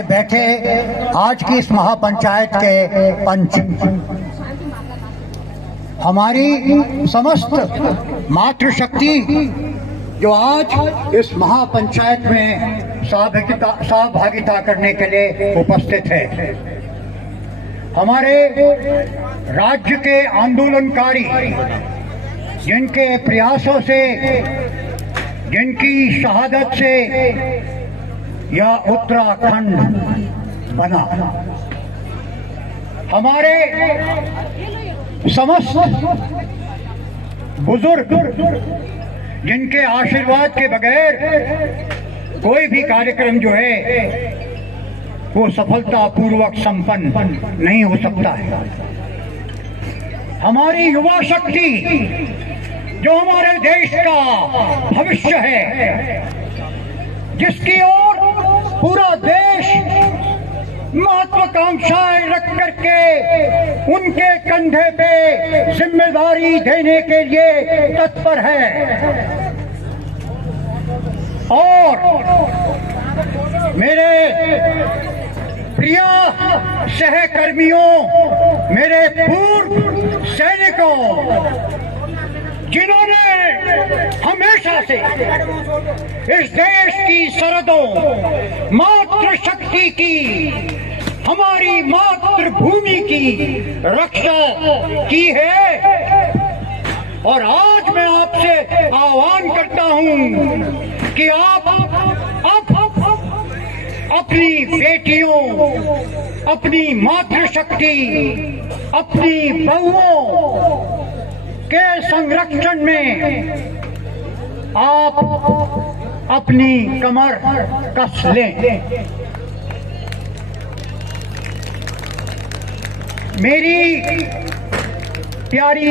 में बैठे आज की इस महापंचायत के पंच, हमारी समस्त मातृशक्ति जो आज इस महापंचायत में सहभागिता करने के लिए उपस्थित है, हमारे राज्य के आंदोलनकारी जिनके प्रयासों से, जिनकी शहादत से यह उत्तराखंड बना, हमारे समस्त बुजुर्ग जिनके आशीर्वाद के बगैर कोई भी कार्यक्रम जो है वो सफलतापूर्वक संपन्न नहीं हो सकता है। हमारी युवा शक्ति जो हमारे देश का भविष्य है, जिसकी ओर पूरा देश महत्वाकांक्षाएं रख करके उनके कंधे पे जिम्मेदारी देने के लिए तत्पर है। और मेरे प्रिय सहकर्मियों, मेरे पूर्व सैनिकों, जिन्होंने हमेशा से इस देश की सरहदों, मातृशक्ति की, हमारी मातृभूमि की रक्षा की है, और आज मैं आपसे आह्वान करता हूं कि आप अपनी बेटियों, अपनी मातृशक्ति, अपनी बहुओं के संरक्षण में आप अपनी कमर कस लें। मेरी प्यारी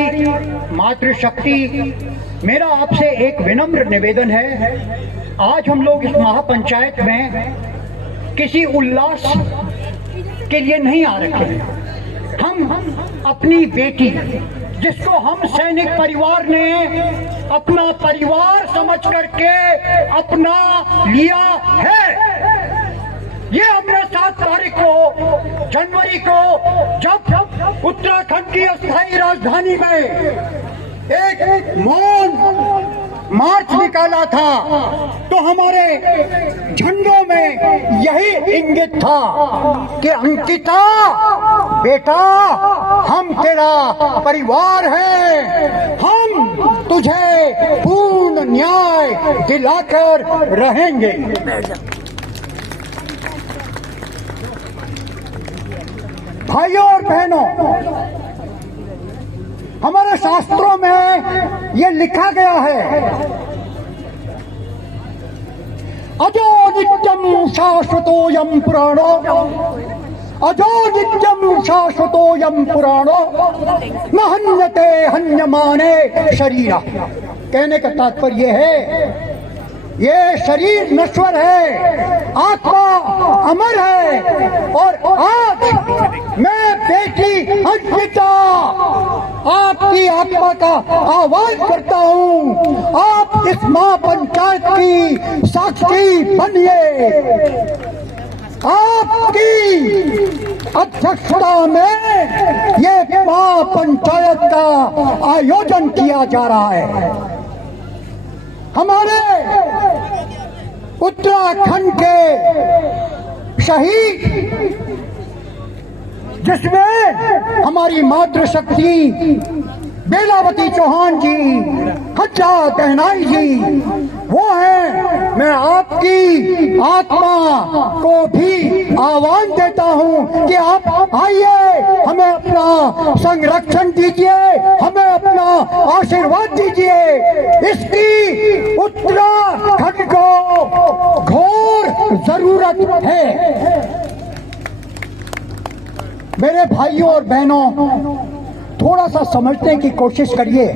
मातृशक्ति, मेरा आपसे एक विनम्र निवेदन है। आज हम लोग इस महापंचायत में किसी उल्लास के लिए नहीं आ रखे हैं। हम अपनी बेटी, जिसको हम सैनिक परिवार ने अपना परिवार समझ करके अपना लिया है, ये हमने 7 तारीख को, जनवरी को, जब उत्तराखंड की अस्थायी राजधानी में एक मौन मार्च निकाला था, तो हमारे झंडों में यही इंगित था कि अंकिता बेटा, हम तेरा परिवार हैं, हम तुझे पूर्ण न्याय दिलाकर रहेंगे। भाइयों और बहनों, हमारे शास्त्रों में ये लिखा गया है, अजो नित्यम शाश्वतोयम पुराणो, अजो नित्यम शाश्वतोयम पुराणो, न हन्यते हन्यमाने शरीरा। कहने का तात्पर्य है, ये शरीर नश्वर है, आत्मा अमर है। और आज मैं बेटी अंकिता आपकी आत्मा का आह्वान करता हूँ, आप इस महापंचायत की साक्षी बनिए। आपकी अध्यक्षता में ये महापंचायत का आयोजन किया जा रहा है। हमारे उत्तराखंड के शहीद, जिसमें हमारी मातृशक्ति बेलावती चौहान जी, हज्जा गहनाई जी वो हैं। मैं आपकी आत्मा को भी आह्वान देता हूं कि आप आइए, हमें अपना संरक्षण दीजिए, हमें अपना आशीर्वाद दीजिए। इसकी उत्तराखंड को घोर जरूरत है। मेरे भाइयों और बहनों, थोड़ा सा समझने की कोशिश करिए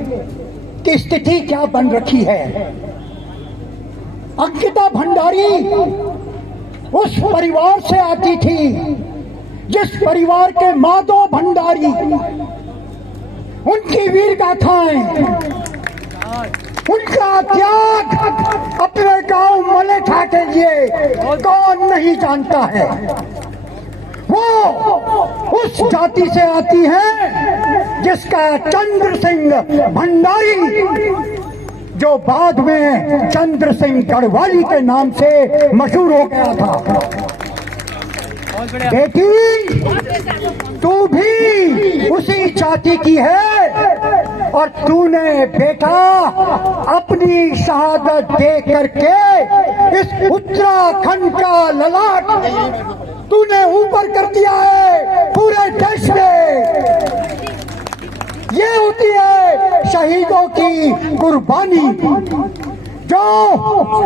कि स्थिति क्या बन रखी है। अंकिता भंडारी उस परिवार से आती थी जिस परिवार के माधव भंडारी, उनकी वीर गाथाएं उनका त्याग अपने गांव मलेठा के लिए कौन नहीं जानता है। वो उस जाति से आती है जिसका चंद्र सिंह भंडारी, जो बाद में चंद्र सिंह गढ़वाली के नाम से मशहूर हो गया था। बेटी, तू भी उसी जाति की है और तूने बेटा अपनी शहादत दे करके इस उत्तराखंड का ललाट तूने ऊपर कर दिया है पूरे देश में। ये होती है शहीदों की कुर्बानी, जो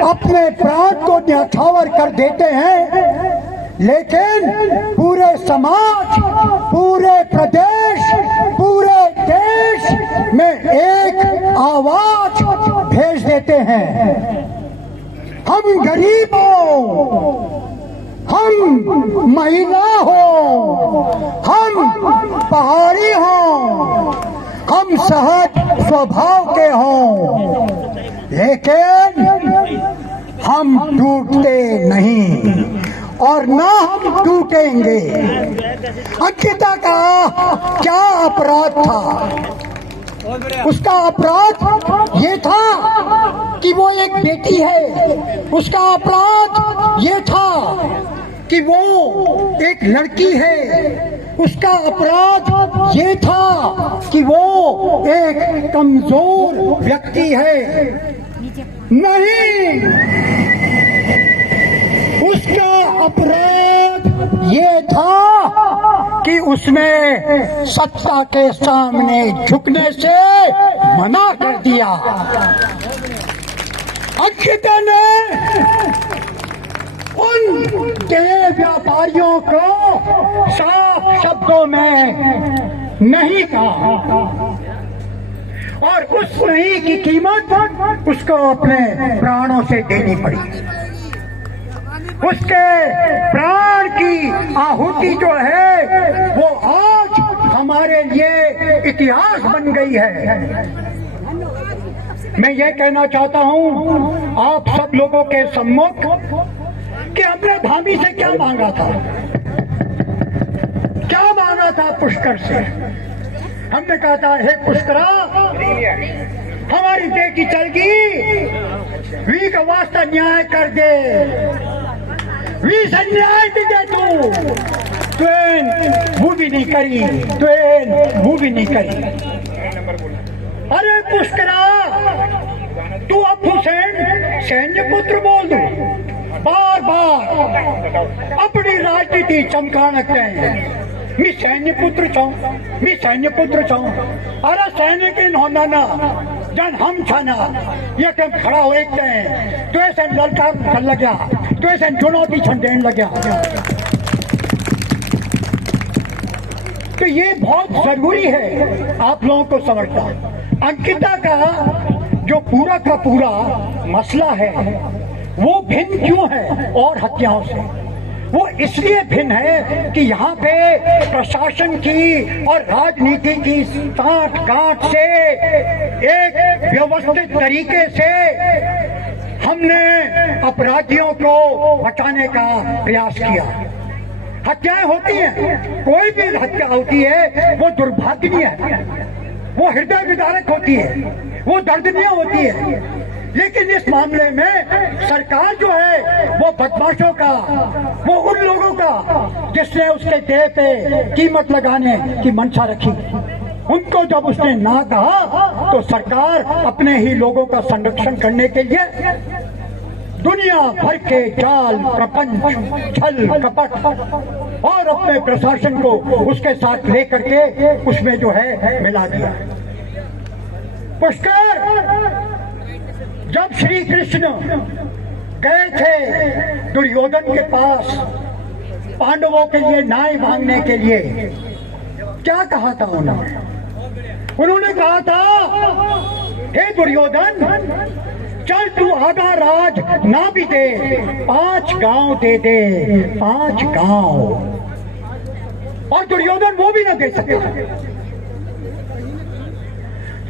अपने प्राण को न्यौछावर कर देते हैं, लेकिन पूरे समाज, पूरे प्रदेश, पूरे देश में एक आवाज भेज देते हैं। हम गरीब हो, हम महिला हो, हम पहाड़ी हो, हम सहज स्वभाव के हों, लेकिन हम टूटते नहीं और ना हम टूटेंगे। अंकिता का क्या अपराध था? उसका अपराध ये था कि वो एक बेटी है। उसका अपराध ये था कि वो एक लड़की है। उसका अपराध ये था कि वो एक कमजोर व्यक्ति है। नहीं, उसका अपराध ये था कि उसने सत्ता के सामने झुकने से मना कर दिया। अंकिता ने उन के व्यापारियों को साफ शब्दों में नहीं कहा और उस नहीं की कीमत उसको अपने प्राणों से देनी पड़ी। उसके प्राण की आहुति जो है वो आज हमारे लिए इतिहास बन गई है। मैं ये कहना चाहता हूं आप सब लोगों के सम्मुख कि हमने धामी से क्या मांगा था, क्या मांगा था पुष्कर से। हमने कहा था, हे पुष्करा, हमारी बेटी चल गई, वी का वास्ता न्याय कर दे, वी से न्याय दे तू वो भी नहीं करी, वो भी नहीं करी। अरे पुष्करा, तू अब हुसैन सैन्य पुत्र बोल दो, बार बार अपनी राजनीति चमका लगते हैं। मैं सैन्य पुत्र चाहूं, मैं सैन्य पुत्र चाहूं। अरे सैनिक इन होना ना जन हम छाना ये कम खड़ा हो एक तो ऐसे ललकार कर लगा, तो ऐसे चुनौती छन देने लगा। तो ये बहुत जरूरी है आप लोगों को समझना। अंकिता का जो पूरा का पूरा मसला है वो भिन्न क्यों है और हत्याओं से? वो इसलिए भिन्न है कि यहाँ पे प्रशासन की और राजनीति की साठ गांठ से एक व्यवस्थित तरीके से हमने अपराधियों को हटाने का प्रयास किया। हत्याएं होती हैं, कोई भी हत्या होती है वो दुर्भाग्यनीय है, वो हृदय विदारक होती है, वो दर्दनीय होती है। लेकिन इस मामले में सरकार जो है वो बदमाशों का, वो उन लोगों का जिसने उसके देह पे कीमत लगाने की मंशा रखी, उनको जब उसने ना कहा तो सरकार अपने ही लोगों का संरक्षण करने के लिए दुनिया भर के जाल, प्रपंच, छल कपट और अपने प्रशासन को उसके साथ लेकर के उसमें जो है मिला दिया। पुष्कर, जब श्री कृष्ण गए थे दुर्योधन के पास पांडवों के लिए न्याय मांगने के लिए, क्या कहा था उन्होंने? उन्होंने कहा था, हे दुर्योधन, चल तू आधा राज ना भी दे, 5 गांव दे दे, 5 गांव। और दुर्योधन वो भी ना दे सके।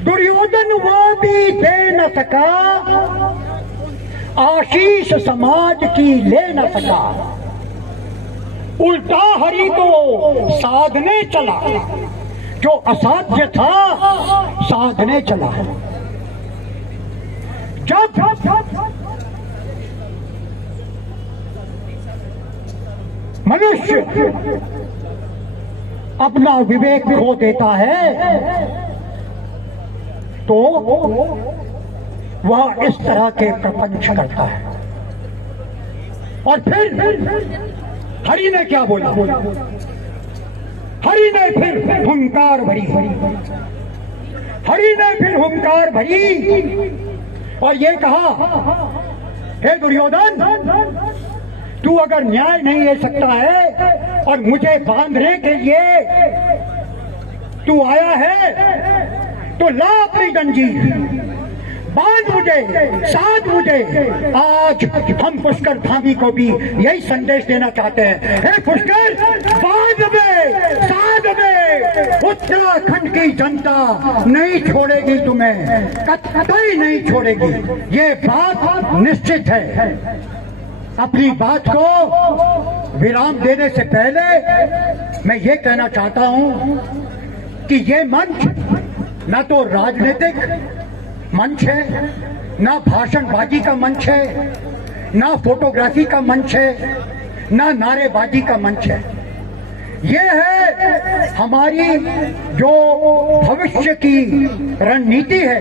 दुर्योधन वो भी दे न सका, आशीष समाज की ले न सका, उल्टा हरि तो साधने चला, जो असाध्य था साधने चला। जब मनुष्य अपना विवेक खो देता है तो वह इस तरह के प्रपंच करता है। और फिर हरि ने क्या बोला? हरि ने फिर हुंकार भरी, हरि ने फिर हुंकार भरी और ये कहा, हे दुर्योधन, तू अगर न्याय नहीं ले सकता है और मुझे बांधने के लिए तू आया है तो ला अपनी जंजीर, बांध मुझे, साध मुझे। आज हम पुष्कर धामी को भी यही संदेश देना चाहते हैं, हे पुष्कर, बांध दे, साध दे। उत्तराखंड की जनता नहीं छोड़ेगी तुम्हें, कतई नहीं छोड़ेगी, ये बात निश्चित है। अपनी बात को विराम देने से पहले मैं ये कहना चाहता हूं कि ये मंच न तो राजनीतिक मंच है, ना भाषणबाजी का मंच है, ना फोटोग्राफी का मंच है, ना नारेबाजी का मंच है। ये है हमारी जो भविष्य की रणनीति है,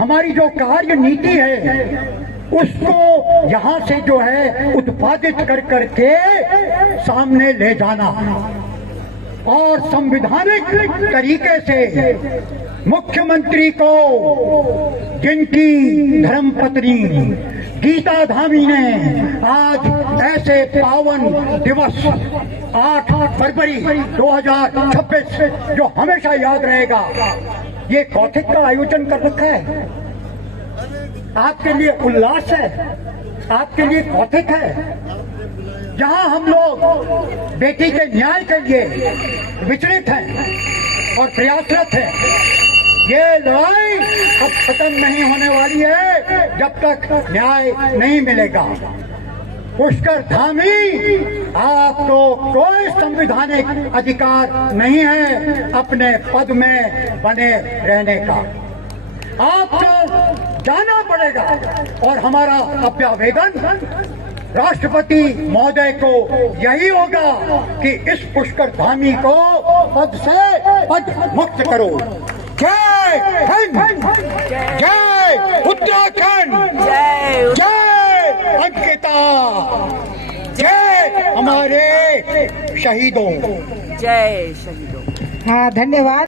हमारी जो कार्य नीति है, उसको यहाँ से जो है उत्पादित कर करके सामने ले जाना और संवैधानिक तरीके से मुख्यमंत्री को, जिनकी धर्मपत्नी गीता धामी ने आज ऐसे पावन दिवस 8 फरवरी 2026 जो हमेशा याद रहेगा, ये कौथिक का आयोजन कर रखा है। आपके लिए उल्लास है, आपके लिए कौथिक है, जहां हम लोग बेटी के न्याय के लिए विचलित हैं और प्रयासरत हैं। ये लड़ाई अब खत्म नहीं होने वाली है जब तक न्याय नहीं मिलेगा। पुष्कर धामी, आपको कोई संवैधानिक अधिकार नहीं है अपने पद में बने रहने का। आपको जाना पड़ेगा और हमारा अभ्यावेदन राष्ट्रपति महोदय को यही होगा कि इस पुष्कर धामी को पद से पद मुक्त करो। जय हिंद, जय उत्तराखंड, जय अंकिता, जय हमारे शहीदों, जय शहीदों। हाँ, धन्यवाद।